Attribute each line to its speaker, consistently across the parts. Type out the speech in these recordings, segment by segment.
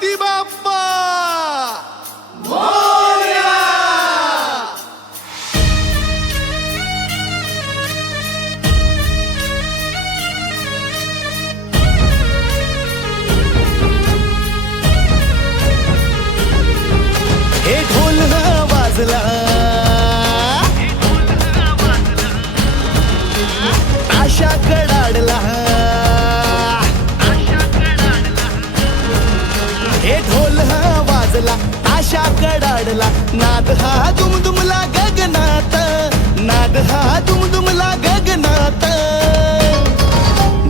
Speaker 1: víctima. कडाडला नाद हा दुमदुमला गगनात. नाद हा दुमदुमला गगनात.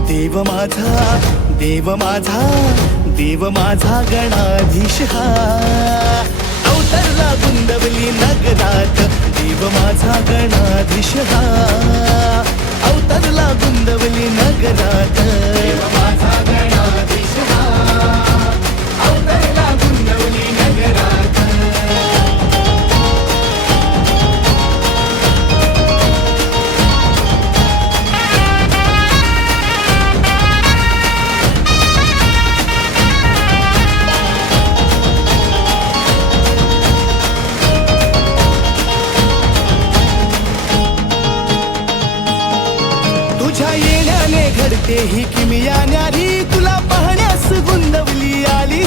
Speaker 1: देव माझा देव माझा देव माझा गणाधीश हा. अवतरला गुंदवली नगरात देव माझा गणाधीश हा. अवतरला गुंदवली नगरात येण्याने ही किमिया न्यारी तुला पाहण्यास गुंदवली आली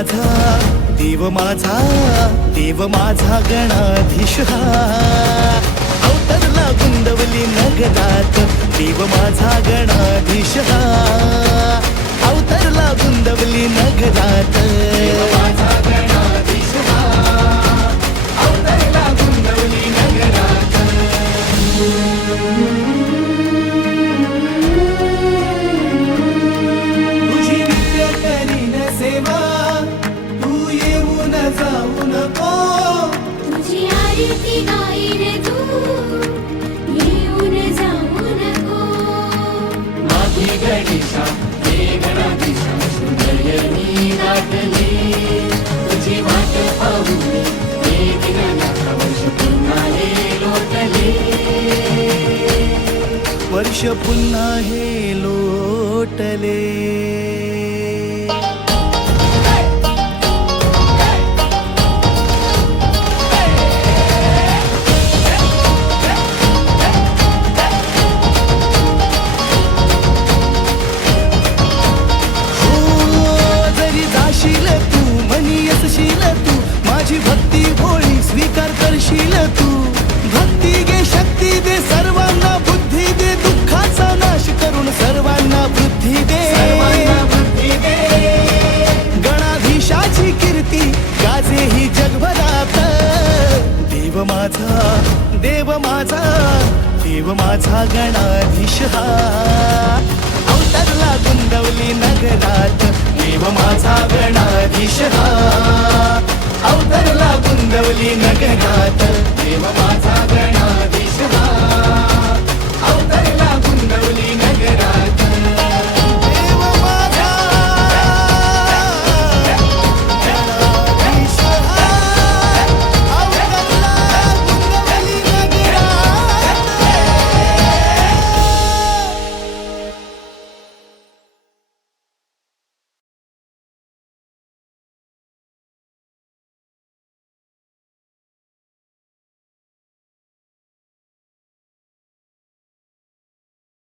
Speaker 1: माझा देव माझा देव माझा गणाधीश हा. अवतरला गुंदवली नगदात देव माझा गणाधीश
Speaker 2: वर्ष पुन्हा हे लोटले.
Speaker 1: बुद्धी दे गणाधीशाची कीर्ती गाजे ही जगभरात. देव माझा देव माझा देव माझा गणाधीश हा. अवतरला गुंदवली नगरात देव माझा गणाधीश हा. अवतरला गुंदवली नगरात देव माझा गणाधीश